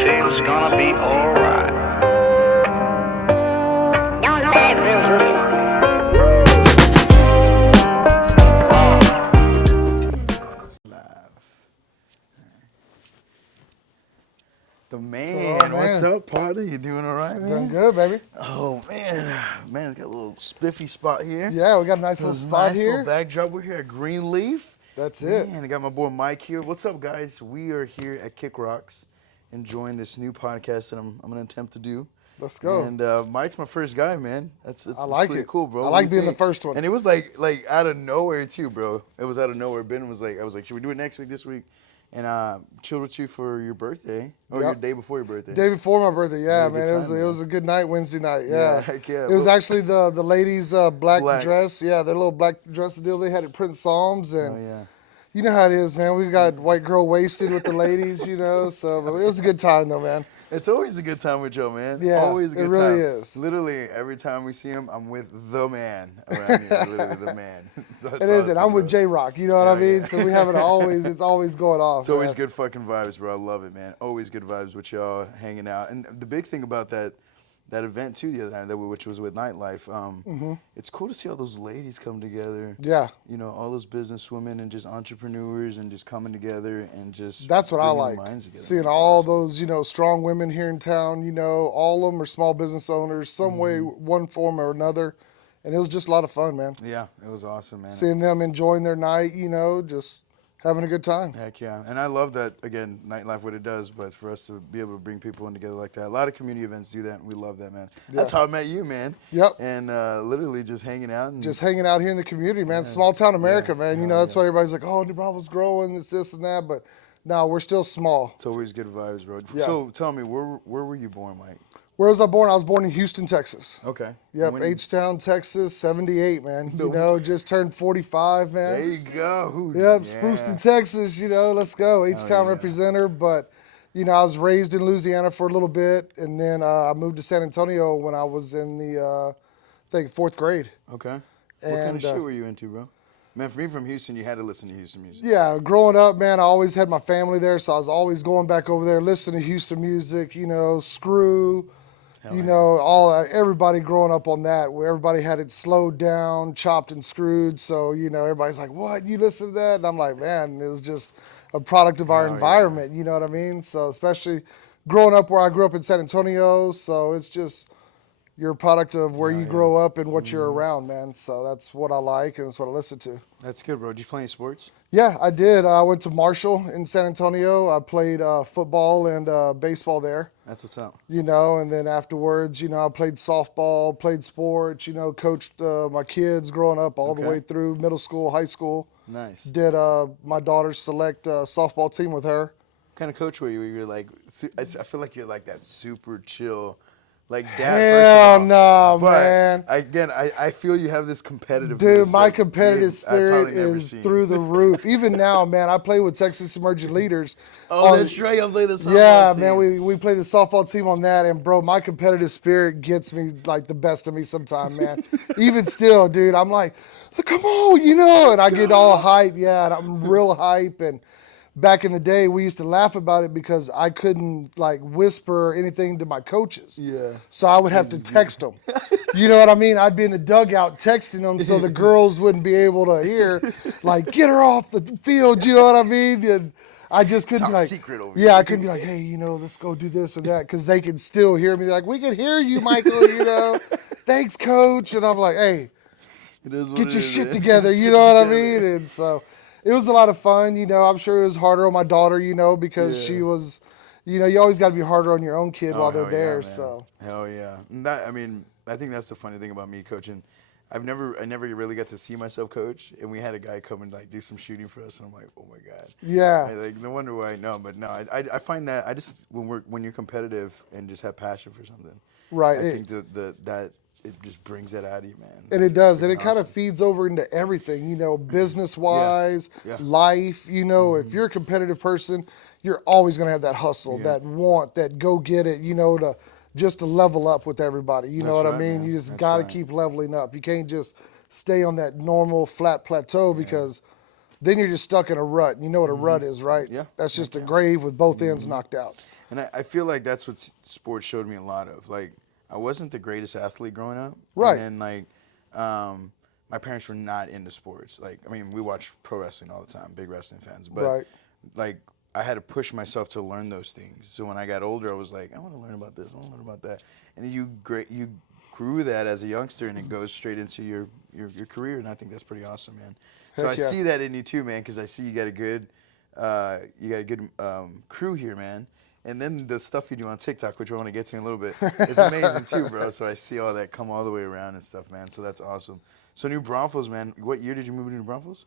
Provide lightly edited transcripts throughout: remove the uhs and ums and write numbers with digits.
everything's gonna be alright. Y'all know that rules really long. The man, what's up, partner? You doing all right, man? Doing good, baby. Oh man, it's got a little spiffy spot here. Yeah, we got a nice little spot here. Little backdrop. We're here at Greenleaf. That's it. Man, I got my boy Mike here. What's up, guys? We are here at JRock, enjoying this new podcast that I'm gonna attempt to do. Let's go. And Mike's my first guy, man. That's I like pretty it. cool, bro. I What like do you being the think? first one. And it was like out of nowhere too, bro. It was out of nowhere. Ben was like, I was like, should we do it next week, this week? And chill with you for your birthday, or your day before your birthday. Day before my birthday, yeah, man. Time, It was a good night Wednesday night, Yeah, heck yeah. It was actually the ladies' black dress, their little black dress deal they had at Prince Psalms, and you know how it is, man. We got white girl wasted with the ladies, so but it was a good time though, man. It's always a good time with Joe, man. Yeah, always a good it really time. is. Literally, every time we see him, I'm with the man around here. Literally, the man. It is, and I'm with JRock. You know what I mean? So we have it always. It's always going off. It's always good fucking vibes, bro. I love it, man. Always good vibes with y'all hanging out. And the big thing about that event too the other night, which was with Nightlife. It's cool to see all those ladies come together. Yeah. You know, all those businesswomen and just entrepreneurs and just coming together and just. That's what I like. Seeing all those, strong women here in town. All of them are small business owners, some way, one form or another, and it was just a lot of fun, man. Yeah, it was awesome, man. Seeing them enjoying their night, just having a good time. Heck yeah. And I love that, again, Nightlife, what it does, but for us to be able to bring people in together like that. A lot of community events do that, and we love that, man. Yeah. That's how I met you, man. Yep. And literally just hanging out. Just hanging out here in the community, man. Small town America, man. That's why everybody's like, oh, New Braunfels growing, it's this and that, but no, we're still small. It's always good vibes, bro. Yeah. So tell me, where were you born, Mike? Where was I born? I was born in Houston, Texas. Okay. Yep, H-Town, Texas, 78, man. Just turned 45, man. There you go. Yep, Spruceton, Texas, let's go. H-Town representative. But, I was raised in Louisiana for a little bit, and then I moved to San Antonio when I was in the, fourth grade. Okay. What kind of shit were you into, bro? Man, for me from Houston, you had to listen to Houston music. Yeah, growing up, man, I always had my family there, so I was always going back over there, listening to Houston music, Screw. Everybody growing up on that, where everybody had it slowed down, chopped and screwed. So, everybody's like, what, you listen to that? And I'm like, man, it was just a product of our environment, you know what I mean? So especially growing up where I grew up in San Antonio, so it's just, you're a product of where you grow up and what you're around, man. So that's what I like and that's what I listen to. That's good, bro. Did you play any sports? Yeah, I did. I went to Marshall in San Antonio. I played football and baseball there. That's what's up. And then afterwards, I played softball, played sports, coached my kids growing up all the way through middle school, high school. Nice. Did my daughter's select softball team with her. What kind of coach were you? You're like, I feel like you're like that super chill. Like dad, hell no, man. Again, I feel you have this competitive. Dude, my competitive spirit is through the roof. Even now, man, I play with Texas Emerging Leaders. That's right. I play the softball team. Yeah, man, we play the softball team on that, and bro, my competitive spirit gets me like the best of me sometimes, man. Even still, dude, I'm like, come on, and I get all hype. Yeah, and I'm real hype and. Back in the day, we used to laugh about it because I couldn't whisper anything to my coaches. Yeah. So I would have to text them. You know what I mean? I'd be in the dugout texting them so the girls wouldn't be able to hear, get her off the field. You know what I mean? And I just couldn't secret over I couldn't be like, hey, let's go do this or that, because they could still hear me. Like, we can hear you, Michael. Thanks, coach. And I'm like, hey, get your shit together. You know what I mean? And so. It was a lot of fun, I'm sure it was harder on my daughter, because she was, you always got to be harder on your own kid while they're there. So. Hell yeah. I think that's the funny thing about me coaching. I never really got to see myself coach, and we had a guy come and do some shooting for us, and I'm like, oh my god. Yeah. No wonder why. No, but no, I find that when you're competitive and just have passion for something. Right. I think that. It just brings that out of you, man. And it does. And it kind of feeds over into everything, business-wise, life. If you're a competitive person, you're always going to have that hustle, that want, that go get it, to level up with everybody. You know what I mean? Man. You just got to keep leveling up. You can't just stay on that normal flat plateau because then you're just stuck in a rut. You know what a rut is, right? Yeah. That's just a grave with both ends knocked out. And I feel like that's what sports showed me a lot of. Like, I wasn't the greatest athlete growing up. Right. And then, like, my parents were not into sports. Like, I mean, we watch pro wrestling all the time, big wrestling fans. But, Right. like, I had to push myself to learn those things. So when I got older, I was like, I want to learn about this, I want to learn about that. And then you grew that as a youngster, and it goes straight into your career. And I think that's pretty awesome, man. So I Heck yeah. see that in you too, man, because I see you got a good crew here, man. And then the stuff you do on TikTok, which I want to get to in a little bit, is amazing too, bro. So I see all that come all the way around and stuff, man. So that's awesome. So New Braunfels, man. What year did you move to New Braunfels?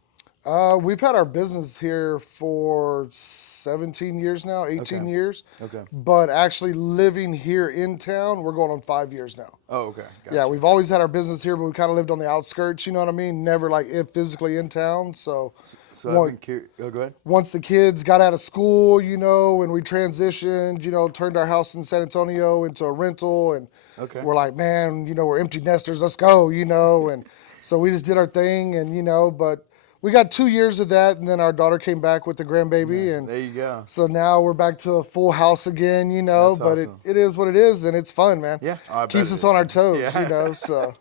We've had our business here for 17 years now, 18 Okay. years. Okay. But actually living here in town, we're going on 5 years now. Oh, okay. Gotcha. Yeah, we've always had our business here, but we kind of lived on the outskirts, you know what I mean? Never like physically in town. So So I've been curious. Oh, go ahead. once the kids got out of school, you know, and we transitioned, you know, turned our house in San Antonio into a rental, and Okay. we're like, man, you know, we're empty nesters, let's go, you know, and so we just did our thing, and you know, but we got 2 years of that, and then our daughter came back with the grandbaby, and There you go. so now we're back to a full house again, you know, That's but awesome. it is what it is, and it's fun, man. Yeah. Oh, I bet Keeps it us is, on our man. toes, Yeah. you know, so.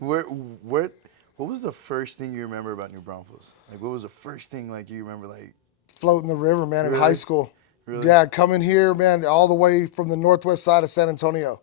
What was the first thing you remember about New Braunfels? Like, what was the first thing like you remember? Like, Floating the river, man, in Really? high school. Really? Yeah, coming here, man, all the way from the northwest side of San Antonio,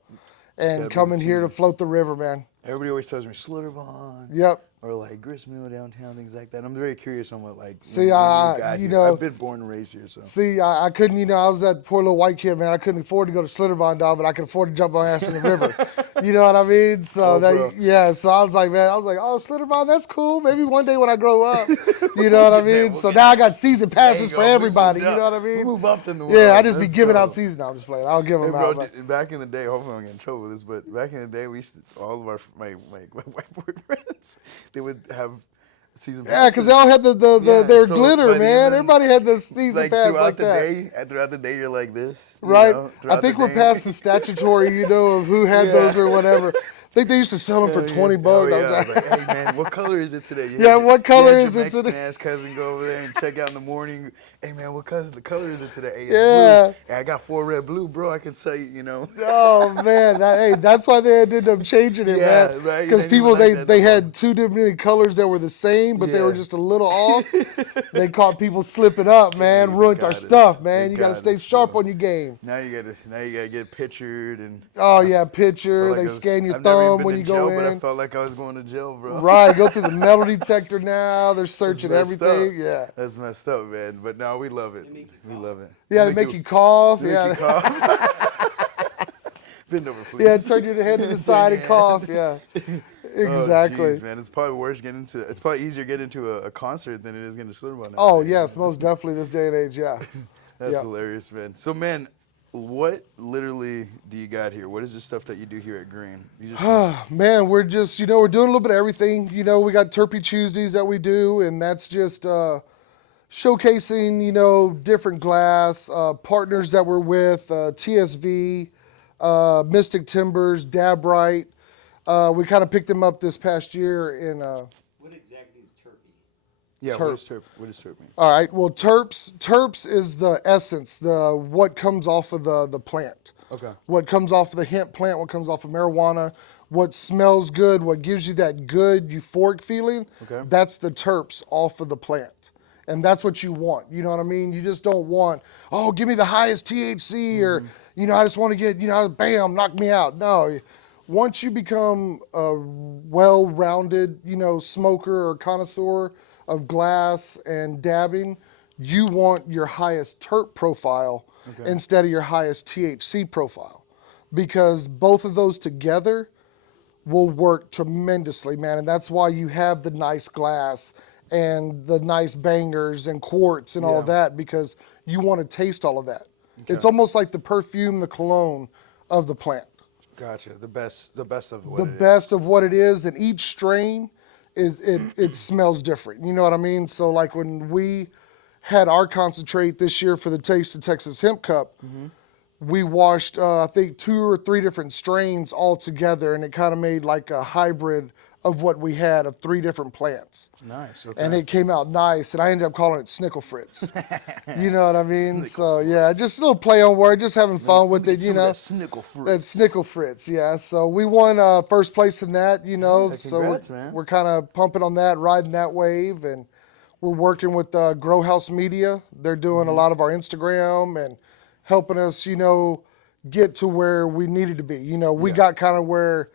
gotta and be the coming here to two. float the river, man. Everybody always tells me Schlitterbahn. Yep. Or like gristmill downtown, things like that. I'm very curious on what like See, when you got you here. know- I've been born and raised here, so See, I couldn't, you know, I was that poor little white kid, man. I couldn't afford to go to Schlitterbahn, dog, but I could afford to jump my ass in the river. You know what I mean? So Oh, bro. yeah. So I was like, oh, Schlitterbahn, that's cool. Maybe one day when I grow up, you know what I We'll get there, mean? we'll So get now I there. got season There you passes go. for We everybody. moved You know up. what I mean? We move up in the world. Yeah, I just be Let's giving go. out season. No, I'm just playing. I'll give Hey, them bro, out. But back in the day, hopefully I don't get in trouble with this, but back in the day, we used to, all of our my white boy friends, they would have season passes. yeah, because they all had Yeah, their so, glitter, but man. even, Everybody had the season like pass throughout like the that. day, and throughout the day, you're like this, you Right? know, I throughout think the we're day. past the statutory, you know, of who had Yeah. those or whatever. I think they used to sell them for 20 bucks. Oh, yeah. I was like, hey, man, what color is it today? You Yeah, had what color you had is your it today? Mexican-ass cousin go over there and check out in the morning. Hey, man, what color is it today? Hey, it's Yeah. blue. Hey, I got 4 red blue, bro. I can say, you know. Oh man, hey, that's why they ended up changing it, Yeah, man. right. Because They didn't people even like that they no more. had two different colors that were the same, but they were Yeah. just a little off. They caught people slipping up, man. Dude, they Ruined our got us. stuff, They man. You got to got stay us, sharp bro. on your game. Now you gotta get pictured and. Oh yeah, I picture. felt like They I was- scan your I've never even thumb been when to you jail, go but I in. felt like I was going to jail, bro. Right, go through the metal detector now. They're It's searching messed everything. up. Yeah. That's messed up, man. But no, we love it. We love it. Yeah, they make you cough. They Yeah. make you cough. Bend over, please. Yeah, turn your head to the side and your cough. head. Yeah. Exactly. Oh, jeez, man. It's probably worse getting into. It's probably easier to get into a concert than it is getting to Slitterball now. Oh yes, most definitely this day and age. Yeah. That's Yeah. hilarious, man. So, man, what literally do you got here? What is the stuff that you do here at Gruene? You just Man, we're just, you know, we're doing a little bit of everything. You know, we got Terpy Tuesdays that we do, and that's just showcasing, you know, different glass, partners that we're with, TSV, Mystic Timbers, Dabrite. We kind of picked them up this past year in. What exactly is Turkey? yeah. Terp. What is terp mean? All right, well, terps is the essence, the what comes off of the plant. Okay. What comes off of the hemp plant, what comes off of marijuana, what smells good, what gives you that good euphoric feeling, Okay. that's the terps off of the plant. And that's what you want. You know what I mean? You just don't want, oh, give me the highest THC or, you know, I just want to get, you know, bam, knock me out. No. Once you become a well-rounded, you know, smoker or connoisseur of glass and dabbing, you want your highest terp profile instead of your highest THC profile, because both of those together will work tremendously, man. And that's why you have the nice glass and the nice bangers and quartz and all Yeah. that, because you want to taste all of that. It's almost like the perfume, the cologne of the plant. Gotcha. The best of what The it is. best of what it is, and each strain it smells different. You know what I mean? So like when we had our concentrate this year for the Taste of Texas Hemp Cup, we washed I think 2 or 3 different strains all together, and it kind of made like a hybrid of what we had of 3 different plants. Nice. Okay. And it came out nice, and I ended up calling it Snickle Fritz. You know what I mean? Snickle So yeah, just a little play on word, just having fun with it, you know. That Snickle Fritz. That Snickle Fritz, yeah. So we won first place in that, you know. Yeah, so congrats, man. we're kind of pumping on that, riding that wave, and we're working with Grow House Media. They're doing a lot of our Instagram and helping us, you know, get to where we needed to be. You know, we got kind of where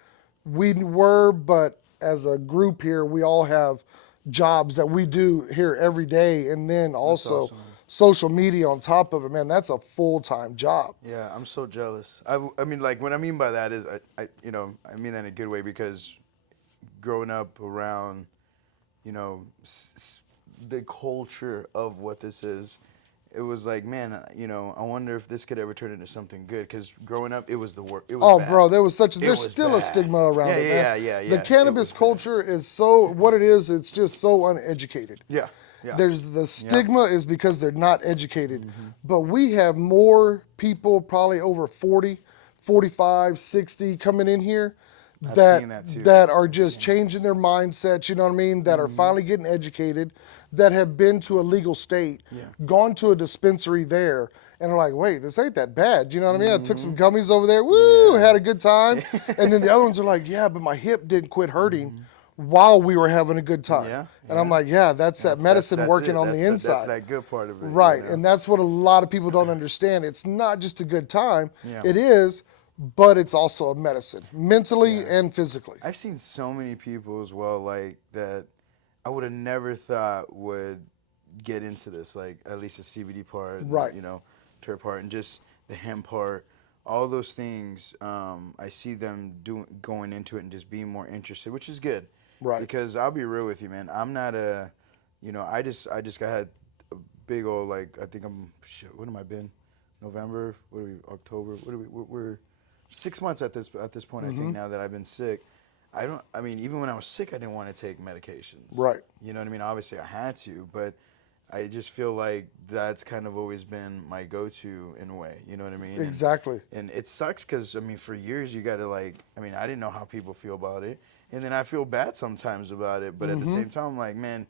we were, but as a group here, we all have jobs that we do here every day, and then also awesome. social media on top of it. Man, that's a full-time job. Yeah, I'm so jealous. I mean, like, what I mean by that is, I I mean that in a good way, because growing up around, you know, the culture of what this is, it was like, man, you know, I wonder if this could ever turn into something good. Because growing up, it was the work. It was bad. Bro, there's was still a bad. stigma around it, man. Yeah. The cannabis culture is so, what it is, it's just so uneducated. Yeah. There's the stigma is because they're not educated. But we have more people, probably over 40, 45, 60 coming in here seen that too. that are just changing their mindsets, you know what I mean, that are finally getting educated, that have been to a legal state, gone to a dispensary there, and are like, wait, this ain't that bad. You know what I mean? I took some gummies over there, woo, had a good time. And then the other ones are like, yeah, but my hip didn't quit hurting while we were having a good time. And I'm like, yeah, that's that medicine working on the inside. That's that good part of it. Right, You know? and that's what a lot of people don't understand. It's not just a good time. Yeah. It is, but it's also a medicine, mentally and physically. I've seen so many people as well, like, that I would have never thought would get into this, like, at least the CBD part, and Right. the, you know, terp part, and just the hemp part, all those things. I see them going into it and just being more interested, which is good. Right. Because I'll be real with you, man. I'm not a, you know, I just got had a big old, like, I think what am I been? November? What are we? October? What are we? We're 6 months at this point. I think now that I've been sick. I mean, even when I was sick, I didn't want to take medications. Right. You know what I mean? Obviously, I had to, but I just feel like that's kind of always been my go-to in a way. You know what I mean? Exactly. And it sucks because, I mean, for years you got to, like, I mean, I didn't know how people feel about it. And then I feel bad sometimes about it. But at the same time, I'm like, man,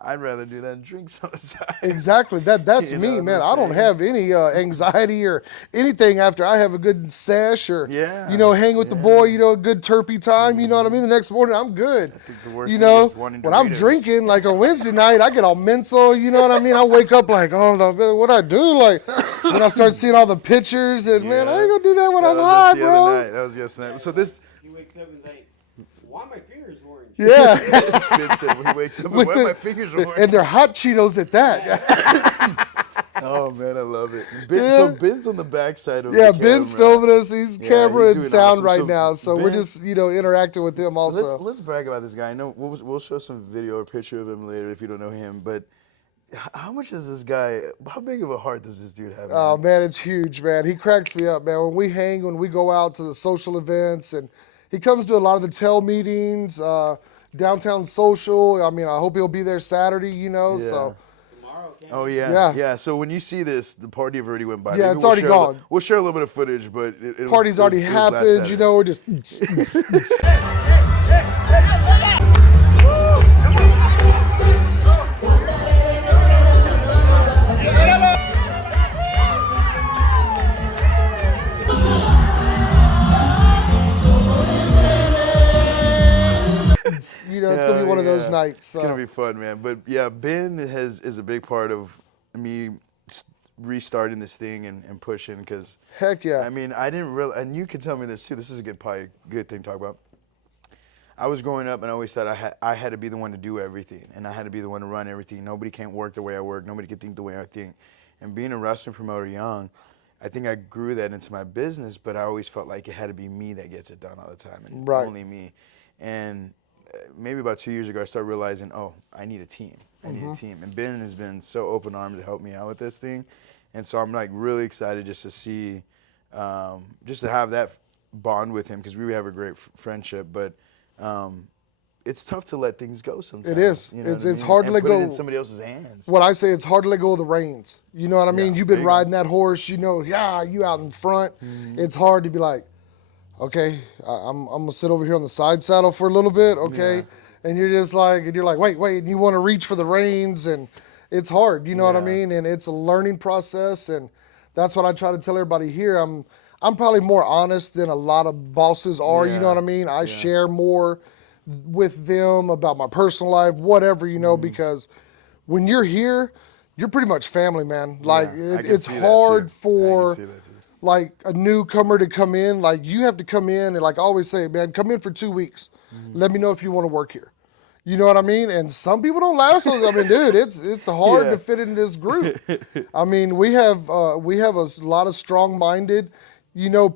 I'd rather do that than drink sometimes. Exactly. That's You me, know man. what I'm I don't saying? have any anxiety or anything after I have a good sesh or, Yeah, you know, hang with the boy, you know, a good terpy time. You know what I mean? The next morning, I'm good. I think the worst You thing know, is wanting when I'm Doritos. drinking, like on Wednesday night, I get all mental. You know what I mean? I wake up like, oh, what I do? Like, when I start seeing all the pictures, and man, I ain't gonna do that when I'm high, the bro. Other night. That was yesterday. So this. He wakes up and like, why are my fingers orange? Yeah. Ben said when he wakes up, and why my fingers are orange? And they're hot Cheetos at that. Oh man, I love it. So Ben's on the backside of Yeah, the Ben's camera. filming us. He's Yeah, camera he's and doing sound awesome. right So now, so we're Ben- just, you know, interacting with him also. Let's brag about this guy. I know we'll show some video or picture of him later if you don't know him. But how much is this guy? How big of a heart does this dude have? Oh man, it's huge, man. He cracks me up, man. When we go out to the social events, and he comes to a lot of the TEL meetings, downtown social. I mean, I hope he'll be there Saturday, you know. Yeah. So Tomorrow, can't Oh we? yeah. So when you see this, the party already went by. Yeah, Maybe it's already share a gone. we'll share a little bit of footage, but party's already happened, you know. We're just. You know, it's gonna be one of those nights. It's gonna be fun, man. But yeah, Ben is a big part of me restarting this thing and pushing, because Heck yeah. I mean, I didn't really, and you can tell me this too. This is a good thing to talk about. I was growing up and I always thought I had to be the one to do everything, and I had to be the one to run everything. Nobody can work the way I work. Nobody can think the way I think. And being a wrestling promoter young, I think I grew that into my business, but I always felt like it had to be me that gets it done all the time, and Right. only me. And maybe about 2 years ago, I started realizing, oh, I need a team. I need a team. And Ben has been so open-armed to help me out with this thing. And so I'm like really excited just to see, just to have that bond with him, because we have a great friendship. But it's tough to let things go sometimes. It is. You know It's what I mean? hard to And let put go. it in somebody else's hands. What I say, it's hard to let go of the reins. You know what I mean? Yeah, You've there been you go. riding that horse, you know, you out in front. It's hard to be like, Okay, I'm gonna sit over here on the side saddle for a little bit, okay? Yeah. And you're like, wait, and you want to reach for the reins, and it's hard, you know what I Yeah. mean? And it's a learning process, and that's what I try to tell everybody here. I'm probably more honest than a lot of bosses are, you know Yeah. what I mean? I Yeah. share more with them about my personal life, whatever, because when you're here, you're pretty much family, man. Like Yeah. I can it's see that too. hard I can for see that too. like a newcomer to come in. Like you have to come in and like I always say, man, come in for 2 weeks. Let me know if you want to work here. You know what I mean? And some people don't last. I mean, dude, it's hard Yeah. to fit in this group. I mean, we have a lot of strong-minded,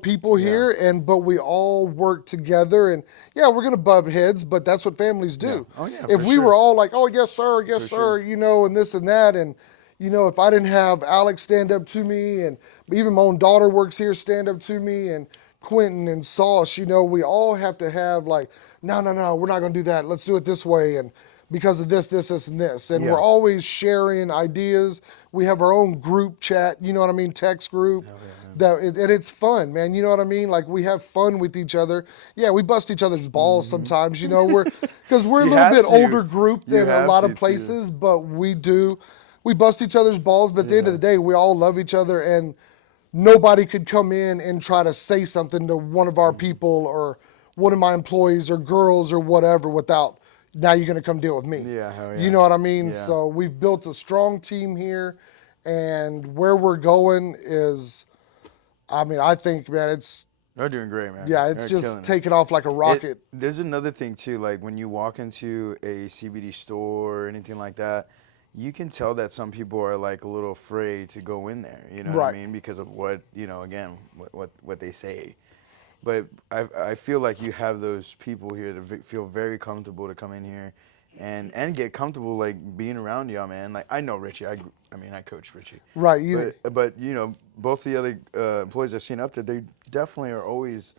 people Yeah. here, and but we all work together. And yeah, we're gonna butt heads, but that's what families Yeah. do. Oh yeah, If for we were sure. all like, oh yes For sure. sir, and this and that, and if I didn't have Alex stand up to me, and even my own daughter works here, stand up to me, and Quentin and Sauce, we all have to have like, no, we're not gonna do that. Let's do it this way, and because of this, and this. And we're Yeah. always sharing ideas. We have our own group chat, you know what I mean, text group. Hell yeah, man. And it's fun, man. You know what I mean? Like we have fun with each other. Yeah, we bust each other's balls sometimes. Because we're a You little have bit to. older group You than a have lot to of too. places, but we bust each other's balls. But at the end of Yeah. the day, we all love each other, and nobody could come in and try to say something to one of our people or one of my employees or girls or whatever without now you're going to come deal with me. Yeah. Hell You yeah. know what I mean? Yeah. So we've built a strong team here, and where we're going is, I mean, I think, man, They're doing great, man. yeah, it's They're just killing it. taking off like a rocket. There's another thing too, like when you walk into a CBD store or anything like that, you can tell that some people are like a little afraid to go in there. You know what I Right. mean? Because of what again, what they say. But I feel like you have those people here that feel very comfortable to come in here, and get comfortable like being around y'all, man. Like I know Richie. I mean I coach Richie. Right. But both the other employees I've seen up there, they definitely are always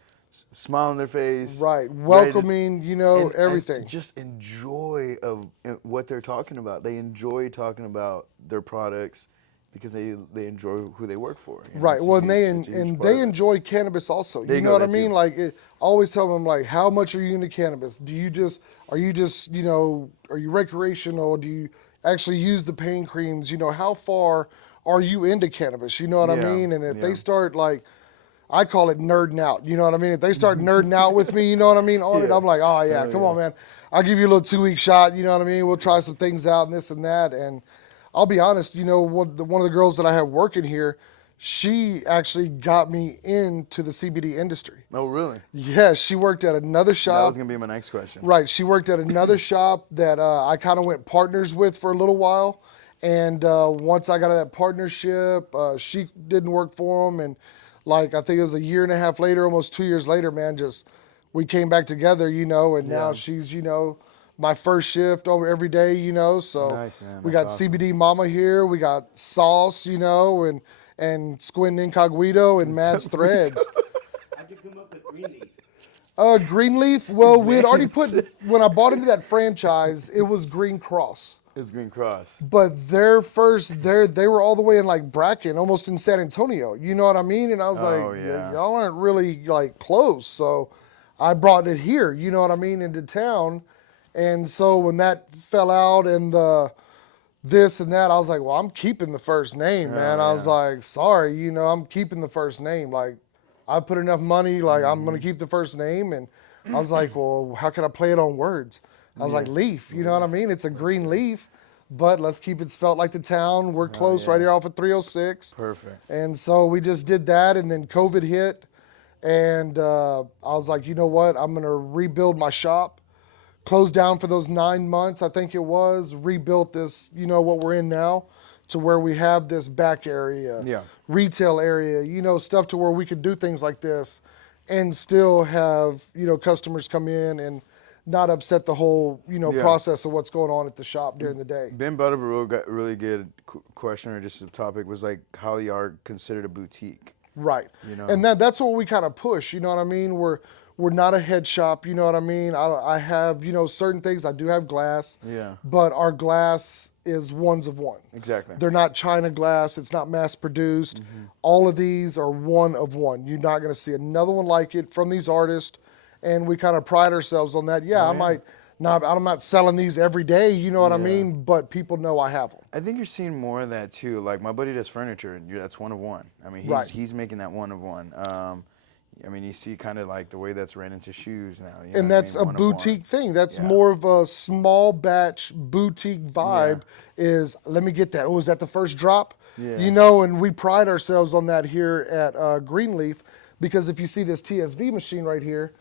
smile on their face, Right. ready to, Welcoming, and everything. just enjoy of what they're talking about. They enjoy talking about their products because they enjoy who they work for. Right. It's a Well, and huge it's a huge and part they of it. enjoy cannabis also. There You you know go, what I that mean? too. Like, I always tell them like, how much are you into cannabis? Are you just, are you recreational? Do you actually use the pain creams? How far are you into cannabis? You know what I Yeah, mean? And if they yeah, start like, I call it nerding out. You know what I mean? If they start nerding out with me, you know what I mean, on it, yeah. I'm like, oh yeah, Hell come yeah. on, man. I'll give you a little 2 week shot. You know what I mean? We'll try some things out and this and that. And I'll be honest, one of the girls that I have working here, she actually got me into the CBD industry. Oh, really? Yeah, she worked at another That was shop. gonna be my next question. Right, she worked at another shop that I kind of went partners with for a little while. And once I got out of that partnership, she didn't work for them. And like, I think it was a year and a half later, almost 2 years later, man, just we came back together, and now Yeah. she's, my first shift over every day, So Nice, man. we That's got awesome. CBD Mama here, we got Sauce, and Squint Incognito and Matt's Threads. How'd you come up with Greenleaf? Greenleaf, well, we had already Names. put, when I bought into that franchise, it was Green Cross. It's Green Cross. But they were all the way in like Bracken, almost in San Antonio. You know what I mean? And I was Oh, like, yeah. y'all aren't really like close. So I brought it here, you know what I mean, into town. And so when that fell out and the this and that, I was like, well, I'm keeping the first name, man. I was yeah. like, sorry, I'm keeping the first name. Like, I put enough money, like, I'm going to Mm-hmm. keep the first name. And I was like, well, how can I play it on words? I was Yeah. like, leaf, you know what I mean? It's a green leaf, but let's keep it spelt like the town. We're close right yeah. here off of 306. Perfect. And so we just did that, and then COVID hit. And I was like, you know what? I'm going to rebuild my shop, closed down for those 9 months, I think it was, rebuilt this, what we're in now, to where we have this back area, Yeah. retail area, stuff to where we could do things like this and still have, customers come in and not upset the whole, Yeah. process of what's going on at the shop during the day. Ben Butterborough got really good question or just a topic was like how you are considered a boutique. Right. You know? And that's what we kind of push, you know what I mean? We're not a head shop, you know what I mean? I have, certain things. I do have glass. Yeah. But our glass is ones of one. Exactly. They're not China glass. It's not mass produced. All of these are one of one. You're not going to see another one like it from these artists. And we kind of pride ourselves on that. Yeah, I'm not selling these every day. You know what I mean? But people know I have them. I think you're seeing more of that too. Like my buddy does furniture, and that's one of one. I mean, Right. he's making that one of one. I mean, you see kind of like the way that's ran into shoes now. You know And what I that's mean? a One of one. boutique thing. That's Yeah. more of a small batch boutique vibe. Is let me get that. Oh, is that the first drop? Yeah. You know, and we pride ourselves on that here at Greenleaf, because if you see this TSV machine right here,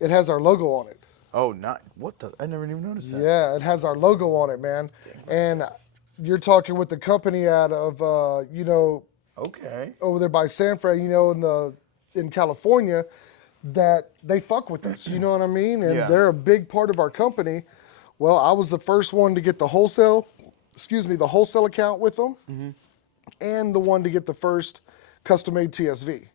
it has our logo on it. Oh, not what the? I never even noticed that. Yeah, it has our logo on it, man. And you're talking with the company out of Okay. over there by San Fran, in California, that they fuck with us. You know what I mean? And Yeah. they're a big part of our company. Well, I was the first one to get the wholesale account with them, and the one to get the first custom-made TSV.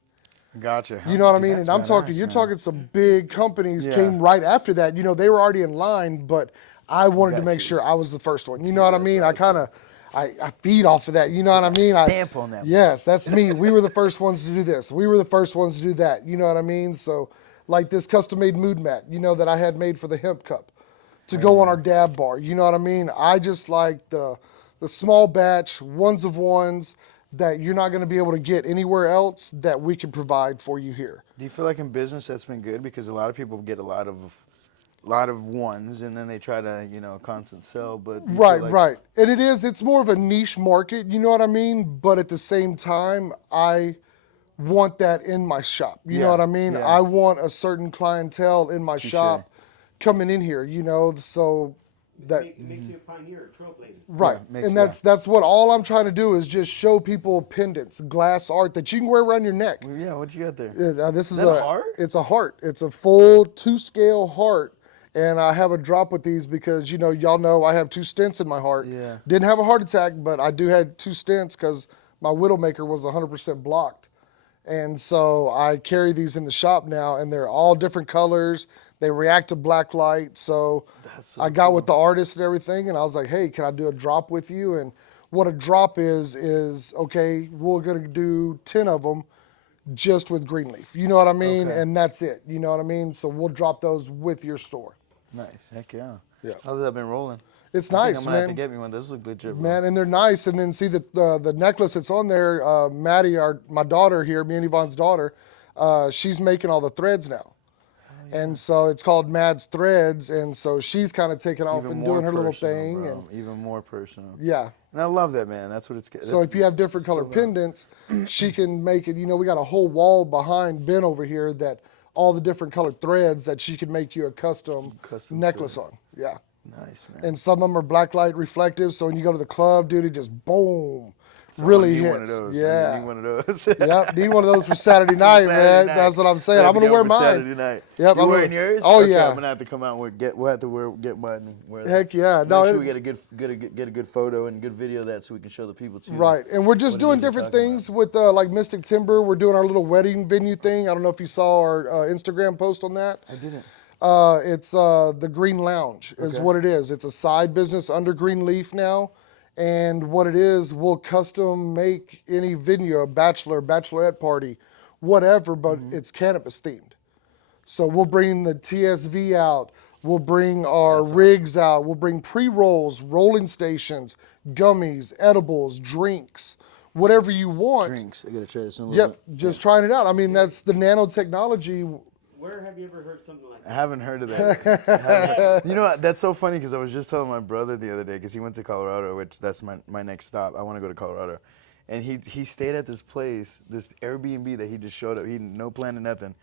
Gotcha. You know what I Dude, mean? that's And you're badass, man. talking some big companies Yeah. came right after that. You know, they were already in line, but I wanted to got make you. sure I was the first one. You know what I That's mean? awesome. I feed off of that. You know what I mean? Stamp on that. Yes, that's me. We were the first ones to do this. We were the first ones to do that. You know what I mean? So, like this custom-made mood mat, that I had made for the hemp cup to go on our dab bar. You know what I mean? I just like the small batch, ones of ones that you're not going to be able to get anywhere else that we can provide for you here. Do you feel like in business that's been good, because a lot of people get a lot of ones and then they try to constant sell, but do you feel like- Right. And it's more of a niche market, you know what I mean? But at the same time, I want that in my shop. You know Yeah, what I mean? yeah. I want a certain clientele in my shop coming in here, so that It makes you a pioneer, a trailblazer. right. makes- And that's what all I'm trying to do is just show people pendants, glass art that you can wear around your neck. Yeah, what you got there? This is that a heart? It's a heart. It's a full 2-scale heart. And I have a drop with these because, y'all know I have 2 stents in my heart. Yeah. Didn't have a heart attack, but I do had 2 stents because my Widowmaker was 100% blocked. And so I carry these in the shop now, and they're all different colors. They react to black light. So, I got with the artist and everything, and I was like, hey, can I do a drop with you? And what a drop is okay, we're going to do 10 of them just with Greenleaf. You know what I mean? Okay. And that's it. You know what I mean? So we'll drop those with your store. Nice. Heck yeah. Yeah. How's that been rolling? It's I think nice, I'm gonna have to man. get me one. Those look legit, bro. Man, and they're nice. And then see the necklace that's on there, Maddie, my daughter here, me and Yvonne's daughter, she's making all the threads now. And so it's called Mad's Threads, and so she's kind of taking off Even and more doing her little personal, thing. bro. And Even more personal. yeah. And I love that, man. That's what it's. So if you have different color pendants, she can make it. We got a whole wall behind Ben over here that all the different colored threads that she can make you a custom necklace on. Yeah. Nice, man. And some of them are black light reflective, so when you go to the club, dude, it just boom, really need hits. one of those. Yeah. I need one of those. Yep, need one of those for Saturday night, man. That's what I'm saying. I'm gonna wear mine. Saturday night. Yep, You I'm wearing gonna- yours? oh, Okay, yeah. I'm gonna have to come out and get mine and wear that. Heck yeah. Make No, sure it- we get a good photo and good video of that so we can show the people too. Right, and we're just what it doing is we're different talking things with like Mystic Timber. We're doing our little wedding venue thing. I don't know if you saw our Instagram post on that. I didn't. It's the Green Lounge is Okay. what it is. It's a side business under Greenleaf now. And what it is, we'll custom make any venue, a bachelorette party, whatever, but it's cannabis themed. So we'll bring the TSV out. We'll bring our rigs out. We'll bring pre-rolls, rolling stations, gummies, edibles, drinks, whatever you want. Drinks. I gotta try this in a little Yep, just trying it out. I mean, that's the nanotechnology. Where have you ever heard something like I that? haven't heard of that. You know what? That's so funny because I was just telling my brother the other day because he went to Colorado, which that's my next stop. I want to go to Colorado, and he stayed at this place, this Airbnb that he just showed up. He had no plan or nothing,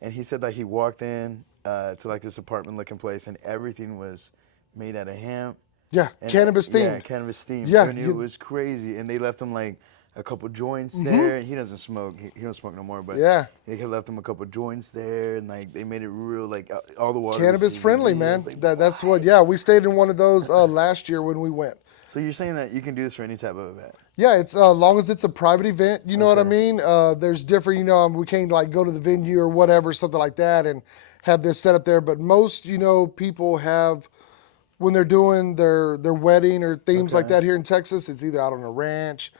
and he said that he walked in to like this apartment-looking place, and everything was made out of hemp. Yeah, And- cannabis themed. Yeah, cannabis themed. Yeah, and it you- was crazy. And they left him like a couple joints there. He doesn't smoke. He don't smoke no more. But Yeah. they had left him a couple joints there, and like they made it real like all the water. was Cannabis CBD. friendly, I man. was like, That's what. Yeah, we stayed in one of those last year when we went. So you're saying that you can do this for any type of event? Yeah, it's long as it's a private event. You know what I mean? There's different. We can't like go to the venue or whatever, something like that, and have this set up there. But most, people have when they're doing their wedding or themes like Okay. that here in Texas. It's either out on a ranch,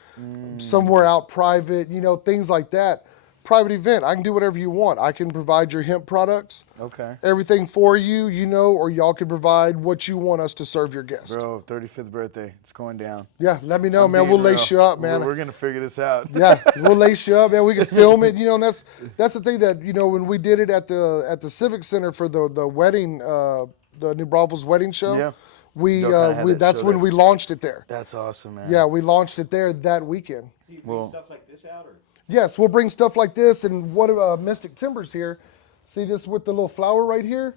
somewhere out private, things like that. Private event. I can do whatever you want. I can provide your hemp products, Okay. everything for you, or y'all can provide what you want us to serve your guest. Bro, 35th birthday. It's going down. Yeah, let me know, I'm man. being We'll real. lace you up, We're, man. we're gonna figure this out. Yeah, we'll lace you up, man. We can film it, and that's the thing that when we did it at the Civic Center for the wedding, the New Braunfels wedding show, Yeah. we Y'all kinda had that that's show when we that's- launched it there. That's awesome, man. Yeah, we launched it there that weekend. Do you bring Well- stuff like this out, or? Yes, we'll bring stuff like this, and what Mystic Timbers here. See this with the little flower right here?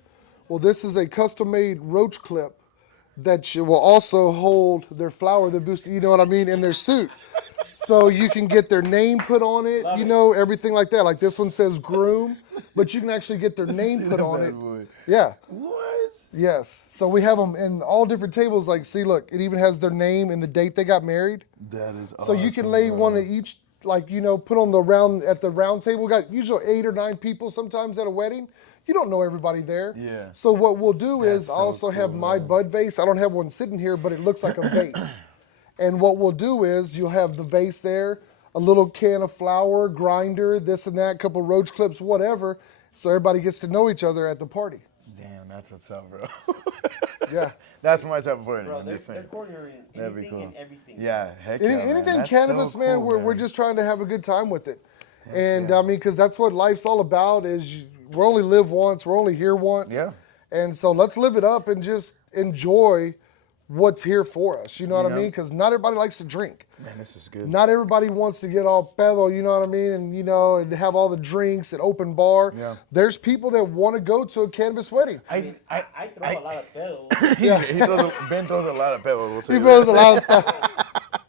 Well, this is a custom-made roach clip that will also hold their flower, their booster, you know what I mean, in their suit. So you can get their name put on it, everything like that. Like this one says groom, but you can actually get their name put on it. Boy. Yeah. What? Yes. So we have them in all different tables. Like, see, look, it even has their name and the date they got married. That is awesome. So you can lay one of each, like, put on at the round table. We got usually 8 or 9 people sometimes at a wedding. You don't know everybody there. Yeah. So what we'll do That's is so I also have cool, my man. bud vase. I don't have one sitting here, but it looks like a vase. And what we'll do is you'll have the vase there, a little can of flour, grinder, this and that, couple roach clips, whatever. So everybody gets to know each other at the party. Damn, that's what's up, bro. Yeah. That's my type of party. Bro, I'm they're, just they're saying. cornering That'd be anything cool. and everything. Yeah, heck yeah, man. Anything That's cannabis, so man, cool, we're just trying to have a good time with it. And yeah. I mean, because that's what life's all about we only live once, we're only here once. Yeah. And so let's live it up and just enjoy what's here for us. You know what I know? mean? Because not everybody likes to drink. Man, this is good. Not everybody wants to get all pedo, you know what I mean? And, and have all the drinks and open bar. Yeah. There's people that want to go to a cannabis wedding. I throw a lot of pills. Ben throws a lot of pebbles. We'll tell He you throws that. a lot of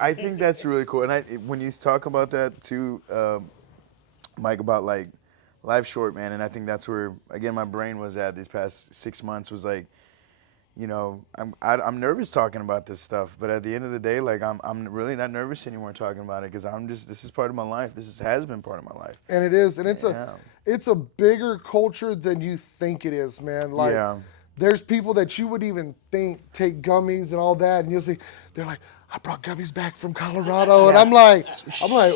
I think that's really cool, and when you talk about that too, Mike, about like life's short, man, and I think that's where again my brain was at these past 6 months was like, I'm nervous talking about this stuff, but at the end of the day, like I'm really not nervous anymore talking about it because this is part of my life. Has been part of my life. And it is, and Yeah. it's a bigger culture than you think it is, man. Like, Yeah. there's people that you would even think take gummies and all that, and you'll see they're like, I brought gummies back from Colorado, and I'm like,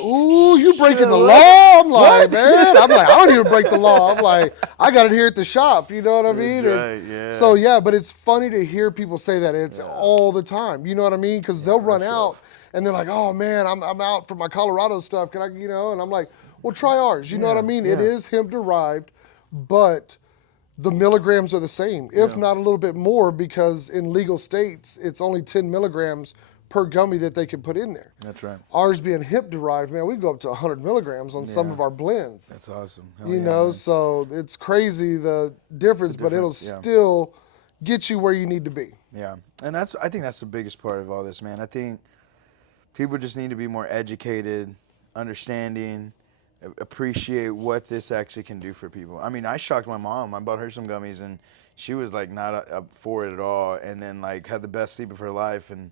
ooh, you breaking the law? I'm like, man, I don't even break the law. I'm like, I got it here at the shop. You know what I mean? That's And right, yeah. So yeah, but it's funny to hear people say that. It's all the time. You know what I mean? Because they'll run out and they're like, oh man, I'm out for my Colorado stuff. Can I, and I'm like, well, try ours. You know what I mean? It yeah. is hemp derived, but the milligrams are the same, if not a little bit more, because in legal states, it's only 10 milligrams per gummy that they can put in there. That's right. Ours being hemp derived, man, we go up to 100 milligrams on some of our blends. That's awesome. Hell You yeah, know, man. so it's crazy the difference, but it'll difference, yeah. still get you where you need to be. Yeah, and I think that's the biggest part of all this, man. I think people just need to be more educated, understanding, appreciate what this actually can do for people. I mean, I shocked my mom. I bought her some gummies, and she was like not up for it at all, and then like had the best sleep of her life, and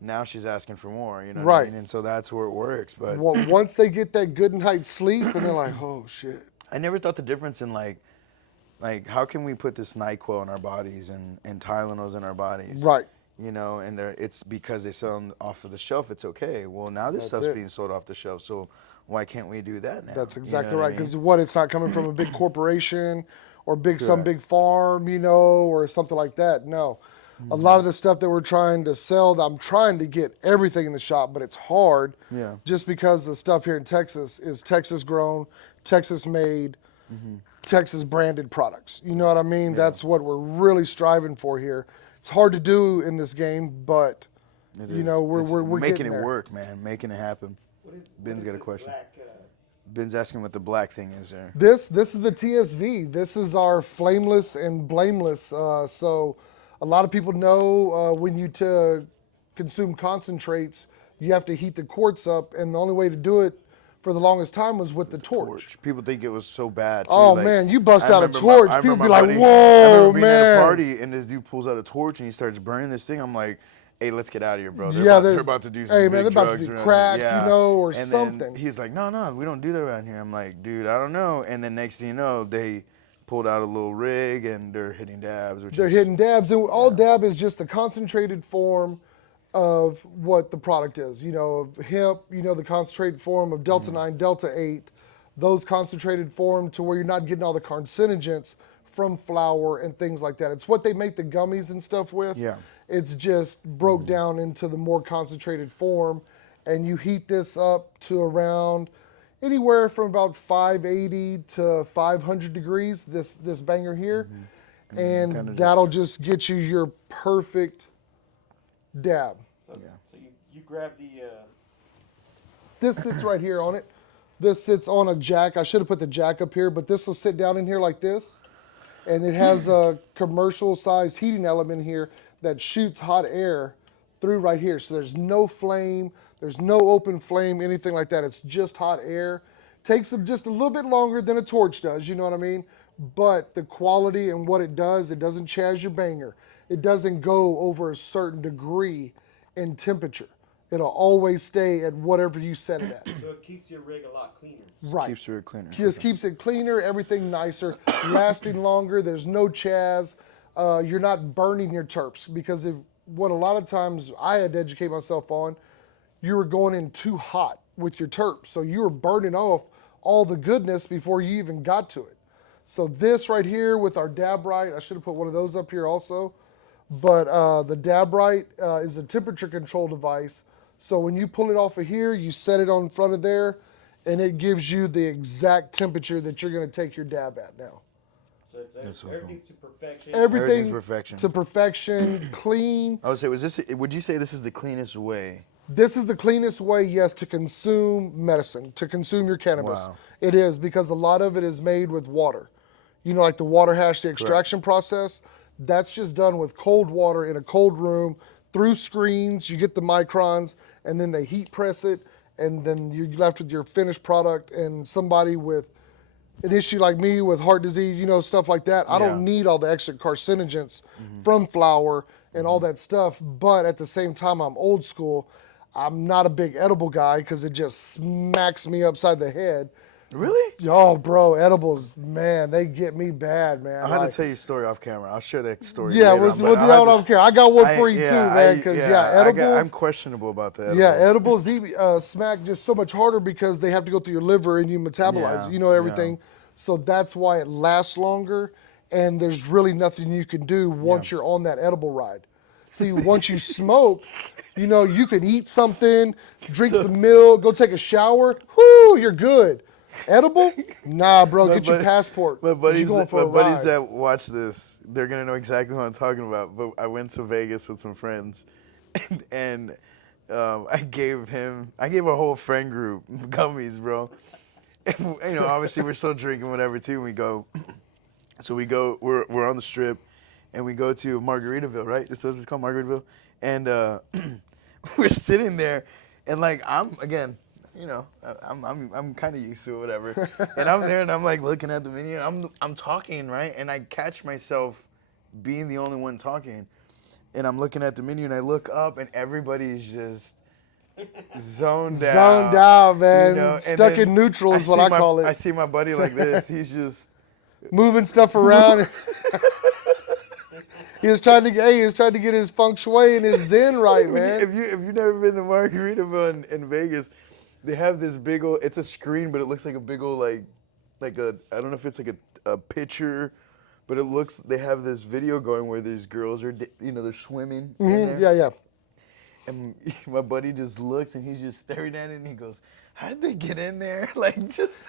now she's asking for more. You know what I Right. mean? And so that's where it works. But Well, once they get that good night's sleep, and they're like, oh shit. I never thought the difference in like how can we put this NyQuil in our bodies and Tylenols in our bodies? Right. You know, and it's because they sell them off of the shelf. It's okay. Well, now this That's stuff's it. being sold off the shelf. So why can't we do that now? That's You know exactly what I right. mean? Because it's not coming from a big corporation or some Correct. big farm, or something like that. No. Mm-hmm. A lot of the stuff that we're trying to sell, I'm trying to get everything in the shop, but it's hard. Yeah. Just because the stuff here in Texas is Texas grown, Texas made, Texas branded products. You know what I mean? That's what we're really striving for here. It's hard to do in this game, but It you is. know, we're It's we're making getting it there. work, man. Making it happen. Ben's got a this question. Black, Ben's asking what the black thing is there. This is the TSV. This is our flameless and blameless. So a lot of people know when you consume concentrates, you have to heat the quartz up, and the only way to do it for the longest time was with the torch. People think it was so bad. Too. Oh like, man, you bust I out a remember torch, I people remember be my like, buddy- I "Whoa, remember being at a man!" party and this dude pulls out a torch and he starts burning this thing. I'm like, hey, let's get out of here, bro. Yeah, They're about to do some hey, big man, they're about to drugs do around crack, here. Yeah. or And something. then he's like, no, we don't do that around here. I'm like, dude, I don't know. And then next thing you know, they pulled out a little rig and they're hitting dabs, which They're is hitting dabs, and all dab is just the concentrated form of what the product is. You know, of hemp, you know, the concentrated form of Delta 9, Delta 8, those concentrated form to where you're not getting all the carcinogens from flour and things like that. It's what they make the gummies and stuff with. Yeah. It's just broke down into the more concentrated form, and you heat this up to around anywhere from about 580 to 500 degrees, this banger here. And kinda that'll just get you your perfect dab. So, so you grab the. This sits right here on it. This sits on a jack. I should have put the jack up here, but this will sit down in here like this. And it has a commercial size heating element here that shoots hot air through right here. So there's no flame, there's no open flame, anything like that. It's just hot air. Takes just a little bit longer than a torch does, you know what I mean? But the quality and what it doesn't chaz your banger. It doesn't go over a certain degree in temperature. It'll always stay at whatever you set it at. So it keeps your rig a lot cleaner. Right. keeps it cleaner. Just keeps it cleaner, everything nicer, lasting longer. There's no chaz. You're not burning your terps because what a lot of times I had to educate myself on, you were going in too hot with your terps. So you were burning off all the goodness before you even got to it. So this right here with our Dabrite, I should have put one of those up here also. But the Dabrite is a temperature control device. So when you pull it off of here, you set it on front of there, and it gives you the exact temperature that you're going to take your dab at now. So it's everything's to perfection. Everything's perfection. to perfection, clean. I would say, would you say this is the cleanest way? This is the cleanest way, yes, to consume medicine, to consume your cannabis. Wow. It is, because a lot of it is made with water. You know, like the water hash, the extraction process, that's just done with cold water in a cold room, through screens, you get the microns, and then they heat press it, and then you're left with your finished product. And somebody with an issue like me with heart disease, you know, stuff like that, I don't need all the extra carcinogens from flour and all that stuff. But at the same time, I'm old school. I'm not a big edible guy because it just smacks me upside the head. Really? Oh, bro, edibles, man, they get me bad, man. I had to tell you a story off camera. I'll share that story. Yeah, later we'll on, do but that on camera. I got one for you too, man. Because edibles. I'm questionable about the edibles. Yeah, edibles smack just so much harder because they have to go through your liver and you metabolize, Yeah, you know, everything. So that's why it lasts longer, and there's really nothing you can do once you're on that edible ride. See, once you smoke, you know, you can eat something, drink some milk, go take a shower. Whoo, you're good. Edible? Nah, bro, get your passport. My buddies, You're going for a ride. that watch this, they're gonna know exactly what I'm talking about. But I went to Vegas with some friends, and I gave a whole friend group gummies, bro. And, you know, obviously we're still drinking whatever too. And we're on the strip, and we go to Margaritaville, right? This is called Margaritaville, and we're sitting there, and like you know, I'm kind of used to it, whatever. And I'm there, and I'm like looking at the menu, and I'm talking, right? And I catch myself being the only one talking, and I'm looking at the menu, and I look up, and everybody's just zoned out. Zoned out, man. You know? And Stuck then in neutral is what I call it. I see my buddy like this. He's just moving stuff around. He was trying to get his feng shui and his zen right, man. If you've never been to Margaritaville in Vegas, they have this big old, it's a screen, but it looks like a big old, like a, I don't know if it's like a picture, but they have this video going where these girls are, you know, they're swimming in there. Yeah, yeah. And my buddy just looks, and he's just staring at it, and he goes, how'd they get in there? Like, just,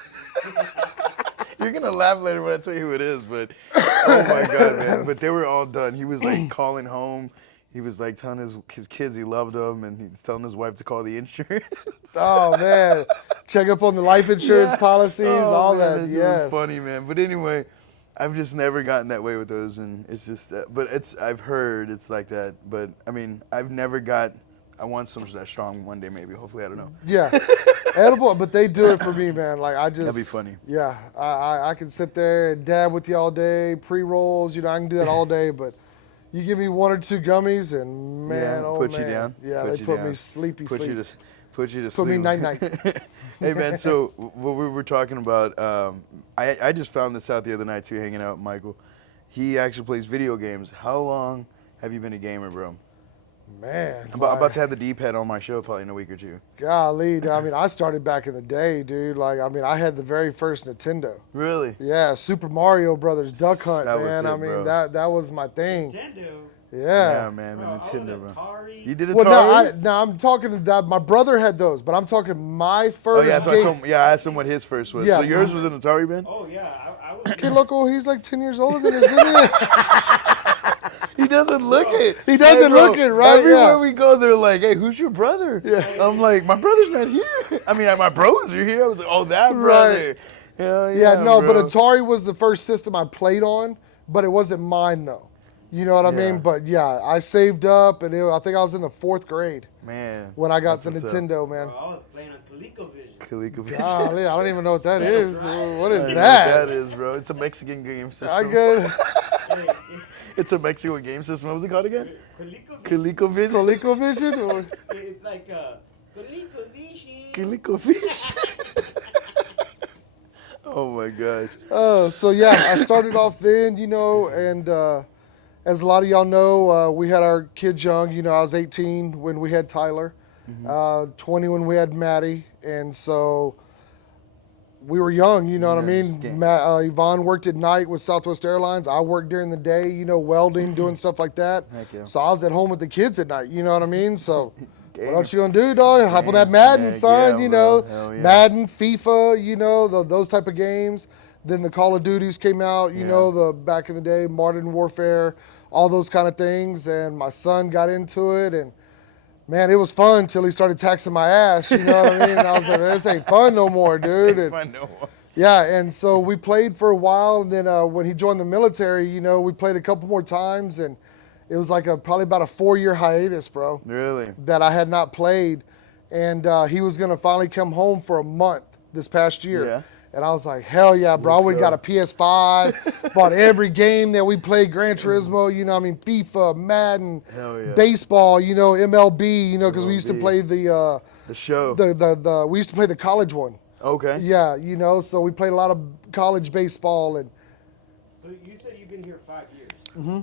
you're going to laugh later when I tell you who it is, but, oh my God, man. But they were all done. He was like calling home. He was like telling his kids he loved them, and he's telling his wife to call the insurance. Oh, man. Check up on the life insurance policies, all man, that, it yes. was funny, man. But anyway, I've just never gotten that way with those, and it's just, but I've heard it's like that. But, I mean, I want some of that strong one day maybe. Hopefully, I don't know. Yeah. Edible, but they do it for me, man. Like, I just. That'd be funny. Yeah. I can sit there and dab with you all day, pre-rolls, you know, I can do that all day, but you give me one or two gummies, and man, Yeah, oh put man. you down. Yeah, Put they you put down. me sleepy. Put you to Put me sleep. night-night. Hey man, so what we were talking about, I just found this out the other night too, hanging out with Michael. He actually plays video games. How long have you been a gamer, bro? Man, I'm about to have the D-pad on my show probably in a week or two. golly, I mean, I started back in the day, dude. Like, I mean, I had the very first Nintendo. Really? Yeah, Super Mario Brothers Duck Hunt, That was man. it, I mean, bro. that was my thing. Nintendo. Yeah. man, the Bro, I Nintendo, was bro. Atari. You did Atari? Well, no, I'm talking that my brother had those, but I'm talking my Oh first yeah, game. I asked him what his first was. Yeah, So yours was an Atari, Ben? Oh yeah, I was. Okay, loco, he's like 10 years older than us, isn't he? He doesn't look it. He doesn't bro, look it, right? Everywhere Yeah. we go, they're like, "Hey, who's your brother?" Yeah. I'm like, "My brother's not here." I mean, my bros are here. I was like, "Oh, that brother." Right. Hell Yeah, no, bro. but Atari was the first system I played on, but it wasn't mine though. You know what I Yeah. mean? But yeah, I saved up, and I think I was in the 4th grade Man, when I got the that's what's Nintendo, man. Bro, I was playing on ColecoVision. ColecoVision. Golly, I don't even know what that is. right. What I is don't know that? what that is, bro. It's a Mexican game system. I get Hey, It's a Mexican game system. What was it called again? ColecoVision. ColecoVision. ColecoVision. Or- It's like ColecoVision. ColecoVision. Oh my gosh. So yeah, I started off then, and as a lot of y'all know, we had our kids young. I was 18 when we had Tyler, 20 when we had Maddie, and so we were young. You know what I Yeah, just mean? getting- Yvonne worked at night with Southwest Airlines. I worked during the day. Welding, doing stuff like that. Heck yeah. So I was at home with the kids at night. You know what I mean? So. What Game. else you gonna do, dog? Hop on that Game. Madden, Heck son. yeah, bro. Hell yeah. Madden, FIFA. Those type of games. Then the Call of Duties came out. Yeah. The back in the day, Modern Warfare, all those kind of things. And my son got into it, and man, it was fun till he started taxing my ass. You know what I mean? And I was like, this ain't fun no more, dude. And, Fun, no more. yeah, and so we played for a while, and then when he joined the military, we played a couple more times, and it was like probably about a 4-year hiatus, bro, Really? that I had not played, and he was gonna finally come home for a month this past year. Yeah. And I was like, hell yeah, bro. I went and got a PS5, bought every game that we played, Gran Turismo, FIFA, Madden, Hell yeah. baseball, MLB, because we used to MLB. play the show. we used to play the college one. Okay. Yeah, so we played a lot of college baseball, and So you said you've been here 5 years. Mm-hmm.